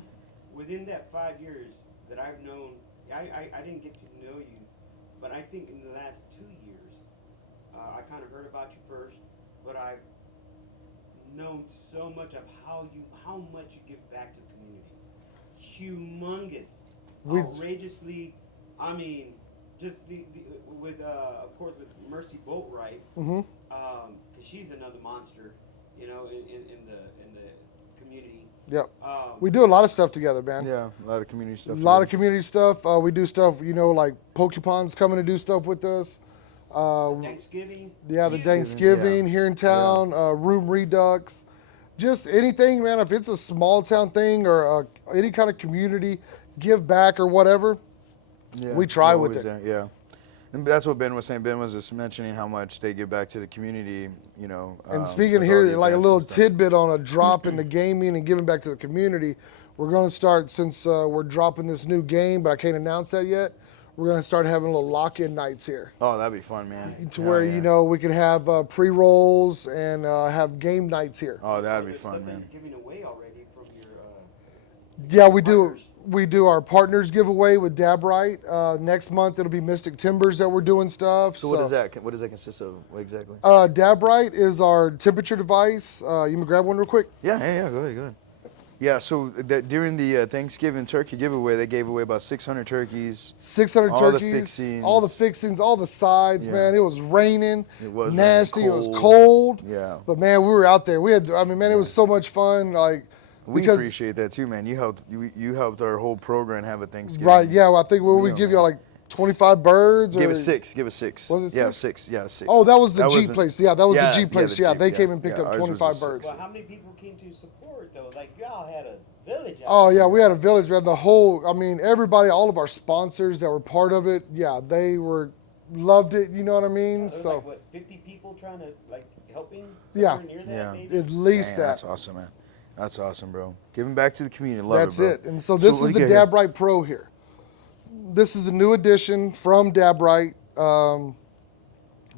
Within that 5 years that I've known, I didn't get to know you, but I think in the last 2 years, I kind of heard about you first, but I've known so much of how much you give back to the community. Humongous, outrageously. I mean, just with of course with Mercy Boatwright, because she's another monster, in the community. yep. We do a lot of stuff together, man. Yeah, a lot of community stuff. A lot of community stuff. We do stuff, like Pokepon's coming to do stuff with us. Thanksgiving. Yeah, the You- Thanksgiving yeah. here in town, Room Redux, just anything, man. If it's a small town thing or any kind of community give back or whatever, we try with it. Yeah. And that's what Ben was saying. Ben was just mentioning how much they give back to the community, And speaking with here, all the like a events little and stuff. tidbit on a drop in the gaming and giving back to the community, we're going to start, since we're dropping this new game, but I can't announce that yet, we're going to start having little lock-in nights here. Oh, that'd be fun, man. To where, we can have pre-rolls and have game nights here. Oh, that'd be There's fun, stuff that man. you're giving away already from your. Yeah, we do. Partners. We do our partners giveaway with Dabrite. Next month it'll be Mystic Timbers that we're doing stuff. So what does that? What does that consist of? What exactly? Dabrite is our temperature device. You want to grab one real quick? Yeah. Go ahead. Yeah. So during the Thanksgiving turkey giveaway, they gave away about 600 turkeys. 600 All the turkeys, fixings. all the fixings, all the sides, Yeah. man. It was raining, It was nasty, raining, it was cold. cold. Yeah. But man, we were out there. It was so much fun. Like, We because, appreciate that too, man. You helped our whole program have a Thanksgiving. right? Yeah, well, I think we meal, give man. y'all like 25 birds. Give or, us six. Give us six. Was it Yeah, six? six. Yeah, six. Oh, that was the That Jeep wasn't- place. Yeah, that was yeah, the Jeep yeah, place. the Yeah, Jeep, they yeah. came and picked Yeah, up ours was a 25 six. birds. Well, how many people came to support though? Like y'all had a village. Out Oh there. yeah, we had a village. We had the whole. I mean, everybody, all of our sponsors that were part of it. Yeah, they loved it. You know what I mean? There was So like, what, 50 people trying to helping. Yeah. Somewhere near that, Yeah. maybe? at least Dang, that. That's awesome, man. That's awesome, bro. Giving back to the community. Love That's it, bro. it. And so this what is do the you got here? Dabrite Pro here. This is the new edition from Dabrite.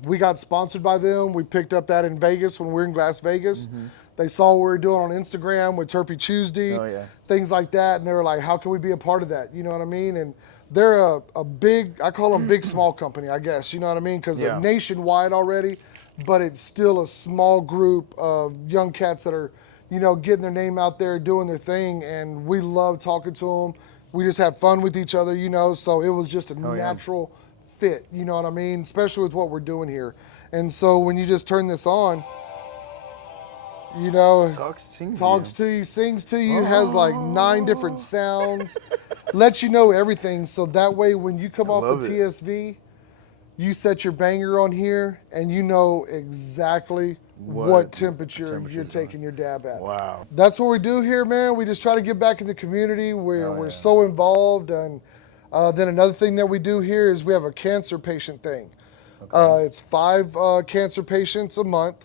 We got sponsored by them. We picked up that in Vegas when we were in Las Vegas. They saw what we were doing on Instagram with Turpy Tuesday, Oh, yeah. things like that, and they were like, how can we be a part of that? You know what I mean? And they're a big, I call them big small company, I guess, you know what I mean? Because Yeah. they're nationwide already, but it's still a small group of young cats that are, you know, getting their name out there, doing their thing, and we love talking to them. We just have fun with each other, you know, so it was just a yeah. natural fit, you know what I mean? Especially with what we're doing here. And so when you just turn this on, you know, talks to you, sings to you, has like 9 different sounds, lets you know everything. So that way when you come off the love it. TSV, you set your banger on here and you know exactly what temperature you're temperature's taking your dab at. Wow. That's what we do here, man. We just try to get back in the community. We're so involved. And then another thing that we do here is we have a cancer patient thing. It's 5 cancer patients a month.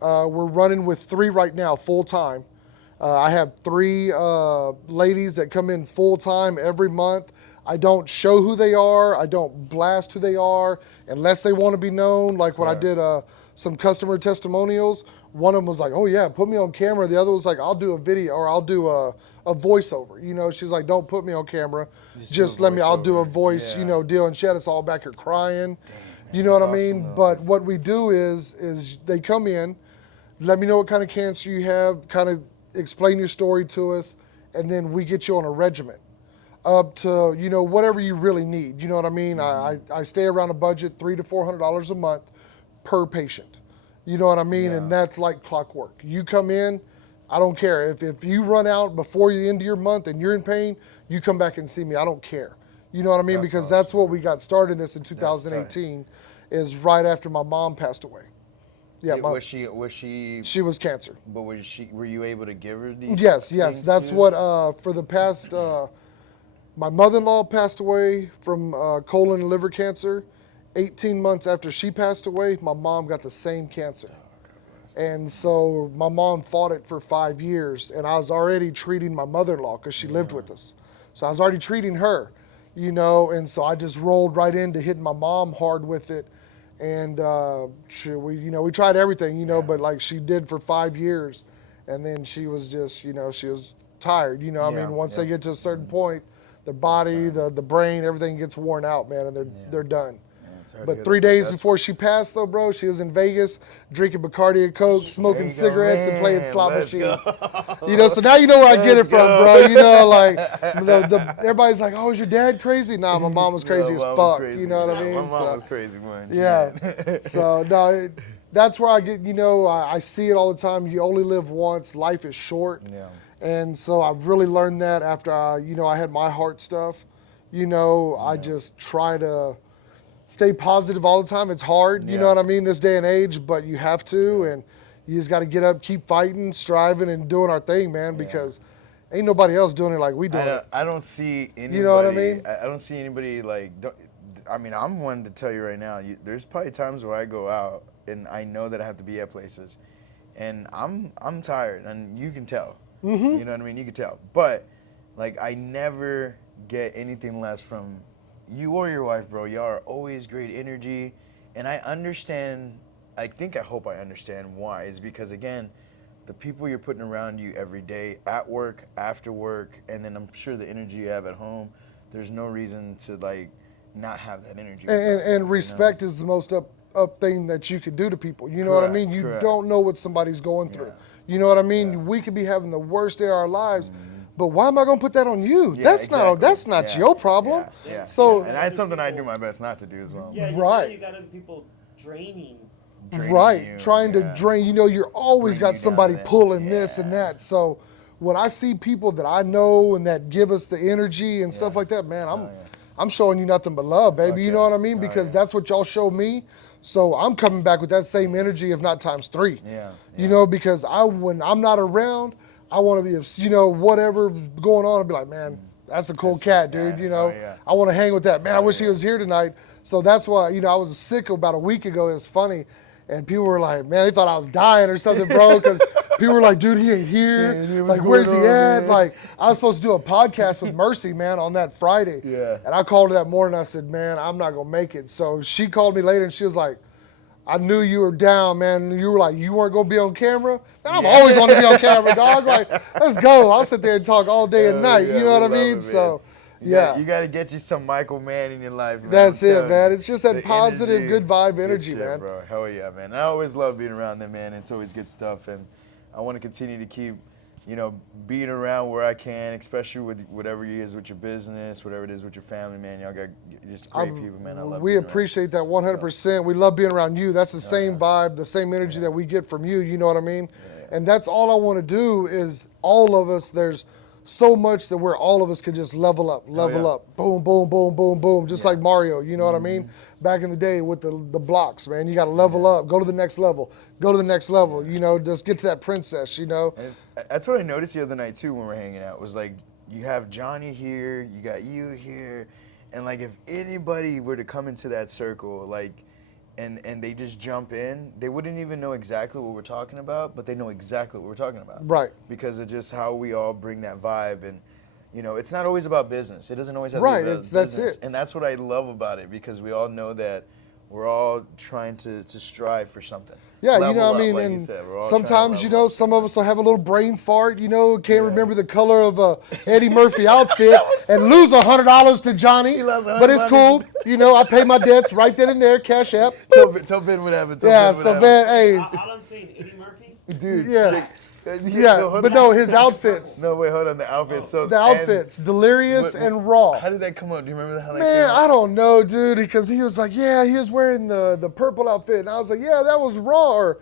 We're running with 3 right now, full time. I have 3 ladies that come in full time every month. I don't show who they are. I don't blast who they are unless they want to be known. Like when I did some customer testimonials, one of them was like, oh yeah, put me on camera. The other was like, I'll do a video or I'll do a voiceover. You know, she's like, don't put me on camera. Just let me, I'll do a voice, you know, deal. And she had us all back here crying. You know what I mean? But what we do is they come in, let me know what kind of cancer you have, kind of explain your story to us, and then we get you on a regimen up to, you know, whatever you really need. You know what I mean? I stay around a budget, $300 to $400 a month per patient. You know what I mean? And that's like clockwork. You come in, I don't care. If you run out before the end of your month and you're in pain, you come back and see me. I don't care. You know what I mean? Because that's what we got started this in 2018, is right after my mom passed away. Yeah, was she? She was cancer. But were you able to give her these? Yes. things That's too? what for the past. My mother-in-law passed away from colon and liver cancer. 18 months after she passed away, my mom got the same cancer. And so my mom fought it for 5 years, and I was already treating my mother-in-law because she lived with us. So I was already treating her, you know, and so I just rolled right into hitting my mom hard with it. And we tried everything, you know, but like she did for 5 years, and then she was just, you know, she was tired, you know. I mean, once they get to a certain point, the body, the brain, everything gets worn out, man, and they're done. But 3 days before she passed, though, bro, she was in Vegas drinking Bacardi and Coke, smoking cigarettes, and playing slot machines. You know, so now you know where I get it from, bro. You know, like everybody's like, "Oh, is your dad crazy?" Nah, my mom was crazy as fuck. You know what I mean? My mom was crazy one. Yeah. So no, that's where I get. You know, I see it all the time. You only live once. Life is short. Yeah. And so I've really learned that after I had my heart stuff. You know, I just try to stay positive all the time. It's hard, you know what I mean, this day and age, but you have to, and you just got to get up, keep fighting, striving, and doing our thing, man, because ain't nobody else doing it like we doing it. I don't see anybody. You know what I mean? I don't see anybody like. I mean, I'm one to tell you right now. There's probably times where I go out and I know that I have to be at places, and I'm tired, and you can tell. Mm-hmm. You know what I mean? You can tell, but like I never get anything less from you or your wife, bro. Y'all are always great energy, and I understand. I hope I understand why. Is because again, the people you're putting around you every day, at work, after work, and then I'm sure the energy you have at home. There's no reason to like not have that energy. And respect is the most up thing that you could do to people. You know what I mean? You don't know what somebody's going through. You know what I mean? We could be having the worst day of our lives. But why am I gonna put that on you? That's not your problem. So and that's something I do my best not to do as well. Yeah, right. You got other people draining. You, trying to drain. You know, you're always got somebody pulling this and that. So when I see people that I know and that give us the energy and stuff like that, man, I'm showing you nothing but love, baby. You know what I mean? Because that's what y'all show me. So I'm coming back with that same energy, if not times 3. You know, because when I'm not around, I want to be, you know, whatever going on, I'll be like, man, that's a cool cat, dude. You know, I want to hang with that. Man, I wish he was here tonight. So that's why, you know, I was sick about a week ago. It was funny. And people were like, man, they thought I was dying or something, bro. Because people were like, dude, he ain't here. Like, where's he at? Like, I was supposed to do a podcast with Mercy, man, on that Friday. And I called her that morning. I said, man, I'm not going to make it. So she called me later and she was like, I knew you were down, man. You were like, you weren't gonna be on camera. Man, I'm always gonna be on camera, dog. Like, let's go. I'll sit there and talk all day and night. Yeah, You know we what I love mean? it, man. So, You gotta get you some Michael Mann in your life, man. That's I'm it, telling man. you. It's just that The positive, energy, good vibe good energy, shit, man. bro. Hell yeah, man. I always love being around them, man. It's always good stuff, and I want to continue to keep, being around where I can, especially with whatever it is with your business, whatever it is with your family, man. Y'all got just great people, man. I love We being around. appreciate that 100%. We love being around you. That's the same vibe, the same energy that we get from you. You know what I mean? And that's all I want to do is all of us. There's so much that where all of us could just level up, boom, boom, boom, boom, boom, just like Mario. You know what I mean? Back in the day with the blocks, man. You got to level up, go to the next level, go to the next level. Just get to that princess. And that's what I noticed the other night too when we're hanging out was like you have Johnny here, you got you here, and like if anybody were to come into that circle, like and they just jump in, they wouldn't even know exactly what we're talking about, but they know exactly what we're talking about. Right. Because of just how we all bring that vibe and it's not always about business. It doesn't always have Right, to be about that's business. it. And that's what I love about it because we all know that we're all trying to strive for something. Yeah, Level what I up, mean, like you and said. We're all trying to sometimes, level up some of us will have a little brain fart, can't Yeah. remember the color of a Eddie Murphy outfit and lose $100 to Johnny, He lost but it's cool. $100. I pay my debts right then and there, Cash App. Tell Ben what happened. Tell Yeah, Ben what so happened. man, hey, All I'm saying, Eddie Murphy. Dude. yeah, hold but on. no, his outfits, No, wait, hold on. The outfits. So the outfits, delirious and raw. How did that come up? Do you remember how that Man, came I up? don't know, dude, because he was like, yeah, he was wearing the purple outfit. And I was like, yeah, that was Raw. Or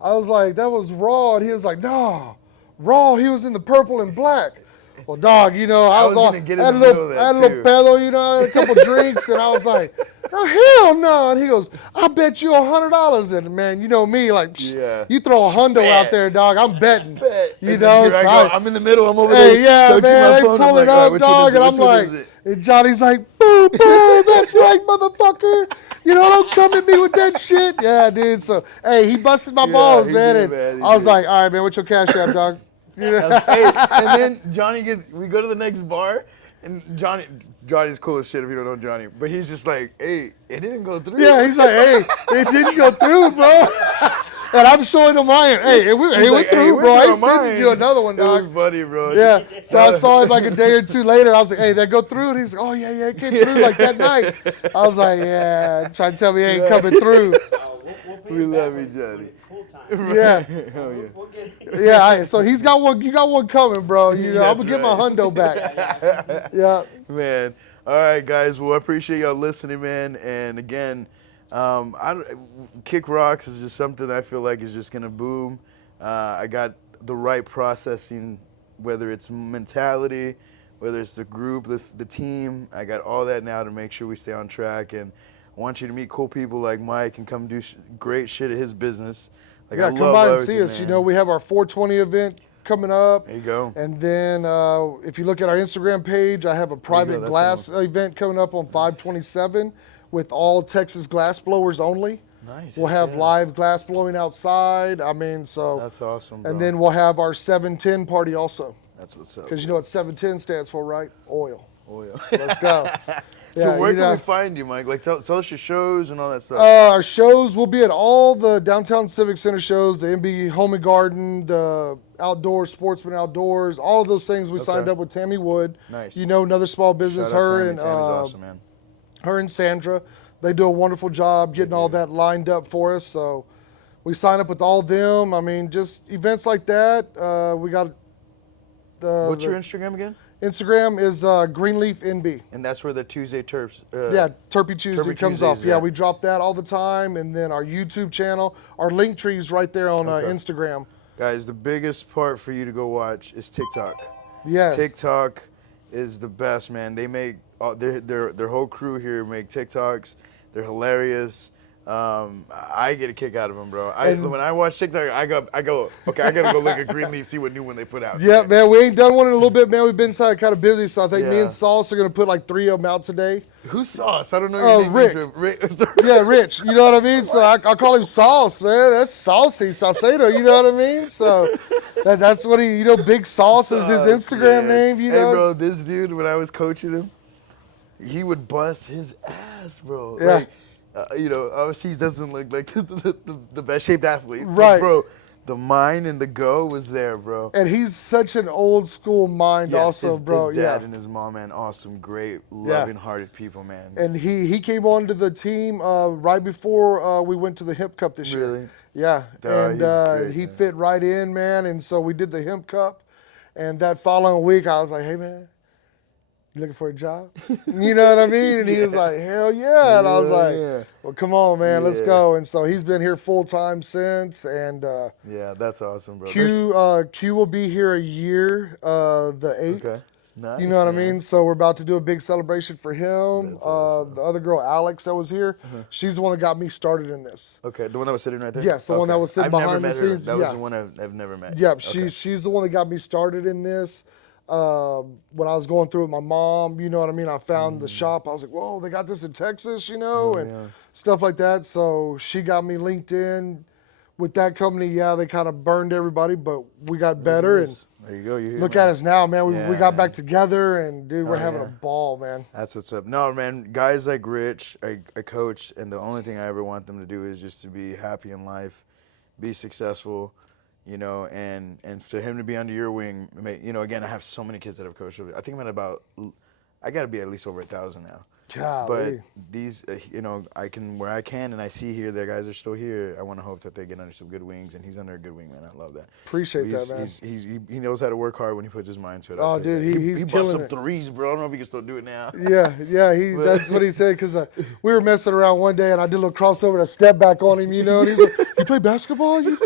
I was like, that was Raw. And he was like, no, Raw, he was in the purple and black. Well, dog, I was all, gonna get in I had the a middle little, of I had that, a little too. pedo, I had a couple drinks, and I was like, oh, hell no. And he goes, I bet you $100. And man, you know me, like, Yeah. you throw a hundo out Bet. there, dog, I'm betting. And then here I go. I'm in the middle. I'm over there. Hey, yeah, Searching man, my they phone. I'm pull like, it all right, up, which one dog, is it? and I'm Which one like, is it? and Johnny's like, boom, boom, that's right, motherfucker. Don't come at me with that shit. Yeah, dude. So, hey, he busted my balls, he man. did, And man, he I was did. like, all right, man, what's your Cash App, dog? Hey, and then we go to the next bar, and Johnny's cool as shit if you don't know Johnny, but he's just like, hey, it didn't go through. Yeah, he's like, hey, it didn't go through, bro. And I'm showing him mine. Hey, it went He's like, through, hey, bro. I through ain't sending you mine. another one, It was dog. funny, bro. Yeah. So I saw it like a day or two later. I was like, hey, that go through? And he's like, oh, yeah, it came through like that night. I was like, yeah, trying to tell me it ain't coming through. We'll pay We it love back you, Johnny. Full time. Yeah. Hell yeah. We'll get Yeah, all right, so he's got one. You got one coming, bro. I'm That's gonna get my right. hundo back. Yeah. Man. All right, guys. Well, I appreciate y'all listening, man. And again, Kick Rocks is just something I feel like is just gonna boom. I got the right processing, whether it's mentality, whether it's the group, the team. I got all that now to make sure we stay on track. And I want you to meet cool people like Mike and come do great shit at his business. Like, Yeah, I come love by and see everything, us. man. We have our 420 event coming up. There you go. And then if you look at our Instagram page, I have a private that's glass event coming up on 5/27 with all Texas glass blowers only. Nice. We'll have live glass blowing outside. I mean, so. That's awesome, bro. And then we'll have our 710 party also. That's what's up. Because you know what 710 stands for, right? Oil. Oil. So let's go. So Yeah, where you can we know. find you, Mike? Like, tell us your shows and all that stuff. Our shows will be at all the downtown Civic Center shows, the MB Home and Garden, the Outdoors, Sportsman Outdoors, all of those things. We signed up with Tammy Wood. Nice. Another small business. Shout out Her Tammy. and Tammy's awesome, man. her and Sandra, they do a wonderful job getting all that lined up for us. So we sign up with all them. I mean, just events like that. We got What's your Instagram again? Instagram is Greenleaf NB. And that's where the Tuesday Terps. Yeah, Terpy Tuesday Terpy comes Tuesdays, off. Yeah, yeah. we drop that all the time. And then our YouTube channel, our link tree is right there on Instagram. Guys, the biggest part for you to go watch is TikTok. Yes. TikTok is the best, man. They make their whole crew here make TikToks. They're hilarious. I get a kick out of them, bro. When I watch TikTok, I go, okay, I gotta go look at Greenleaf, see what new one they put out. Yeah, man, we ain't done one in a little bit, man. We've been kind of busy, so I think me Yeah. and Sauce are gonna put like 3 of them out today. Who's Sauce? I don't know your name. Rick. Rick. Yeah, Rich. You know what I mean? So I call him Sauce, man. That's saucy, Saucedo. You know what I mean? So that's what he. Big Sauce is his Instagram name. You know. Hey, bro, this dude, when I was coaching him, he would bust his ass, bro. Yeah. Like, Overseas doesn't look like the best shaped athlete. But, Right. bro, the mind and the go was there, bro. And he's such an old school mind, Yeah, also, bro. his dad yeah. and his mom, man, awesome, great, loving-hearted people, man. And he came onto the team right before we went to the Hemp Cup this year. Really? Yeah, and he's great, he man. fit right in, man. And so we did the Hemp Cup, and that following week I was like, hey, man, you looking for a job? You know what I mean? And he was like, hell yeah. And I was like, well, come on, man, let's Yeah. go. And so he's been here full time since. And Yeah, that's awesome, bro. Q will be here a year, the 8th. Okay. Nice, You know what I man. mean? So we're about to do a big celebration for him. That's awesome. The other girl, Alex, that was here, she's the one that got me started in this. Okay, the one that was sitting right there? Yes, the one that was sitting I've behind never the met her. scenes. That was Yeah. the one I've never met. Yep, Okay. she's the one that got me started in this. When I was going through it with my mom, you know what I mean? I found the shop. I was like, whoa, they got this in Texas, and stuff like that. So she got me linked in with that company. Yeah, they kind of burned everybody, but we got better. And There you go. You're here, look man. at us now, man. We Yeah, got man. back together, and dude, we're having yeah. a ball, man. That's what's up. No, man, guys like Rich, I coach, and the only thing I ever want them to do is just to be happy in life, be successful, and for him to be under your wing, again, I have so many kids that I've coached. I think I got to be at least over 1,000 now. But Golly. these, I can, where I can, and I see here their guys are still here. I want to hope that they get under some good wings, and he's under a good wing, man. I love that. Appreciate that, man. He knows how to work hard when he puts his mind to it. Oh, dude, he's he killing busts some it. threes, bro. I don't know if he can still do it now. Yeah, that's what he said, because we were messing around one day, and I did a little crossover, a step back on him, and he's like, you play basketball? And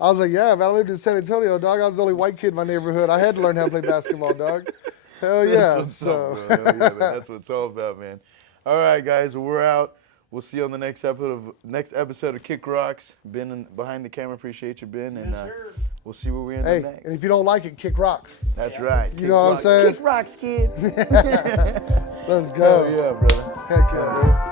I was like, yeah, man, I lived in San Antonio, dog. I was the only white kid in my neighborhood. I had to learn how to play basketball, dog. Hell yeah. That's what's up, bro. Hell yeah, man. That's what it's all about, man. All right, guys, we're out. We'll see you on the next episode of Kick Rocks. Ben behind the camera, appreciate you, Ben, and we'll see where we end up next. And if you don't like it, kick rocks. That's right. You know what I'm saying? Kick Rocks, kid. Let's go. Hell yeah, brother. Heck yeah, dude.